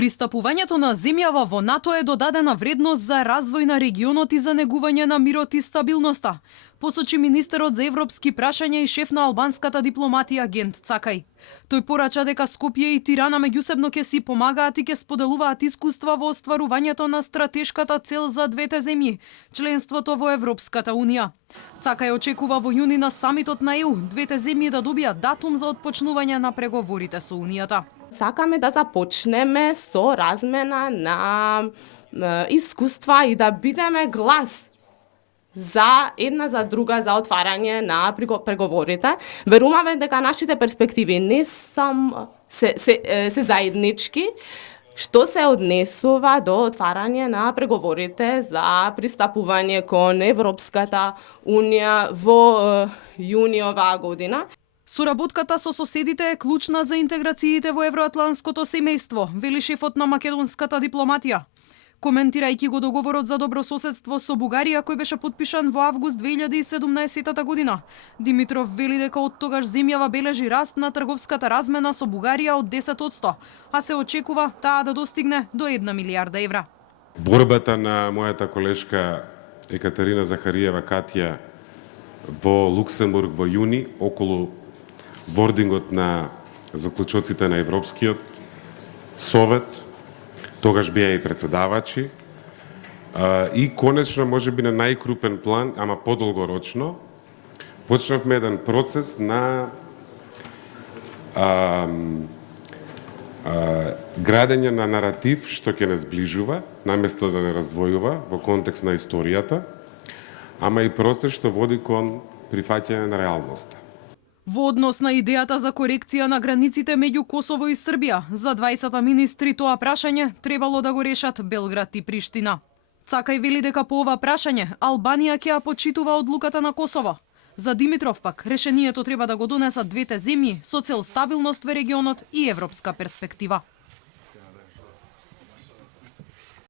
Пристапувањето на земјава во НАТО е додадена вредност за развој на регионот и за негување на мирот и стабилноста, посочи министерот за европски прашања и шеф на албанската дипломатија Гент Цакај. Тој порача дека Скопје и Тирана меѓусебно ќе си помагаат и ќе споделуваат искуства во остварувањето на стратешката цел за двете земји, членството во Европската унија. Цакај очекува во јуни на самитот на ЕУ двете земји да добијат датум за отпочнување на преговорите со Унијата. Сакаме да започнеме со размена на искуства и да бидеме глас за една за друга за отварање на преговорите. Веруваме дека нашите перспективи не се заеднички, што се однесува до отварање на преговорите за пристапување кон Европската унија во јуни оваа година. Соработката со соседите е клучна за интеграциите во евроатланското семејство, вели шефот на македонската дипломатија. Коментирајќи го договорот за добрососедство со Бугарија кој беше подпишан во август 2017 година, Димитров вели дека од тогаш земјава бележи раст на трговската размена со Бугарија од 10%, а се очекува таа да достигне до 1 милијарда евра. Борбата на мојата колешка Екатерина Захариева Катја во Луксембург во јуни околу вордингот на заклучоците на Европскиот совет, тогаш беа и председавачи, и конечно, можеби на најкрупен план, ама подолгорочно, почнавме еден процес на градење на наратив што ќе не сближува, наместо да не раздвојува во контекст на историјата, ама и процес што води кон прифаќање на реалноста. Во однос на идејата за корекција на границите меѓу Косово и Србија, за двајцата министри тоа прашање требало да го решат Белград и Приштина. Цакај вели дека по ова прашање Албанија ќе ја почитува одлуката на Косово. За Димитров пак решението треба да го донесат двете земји со цел стабилност во регионот и европска перспектива.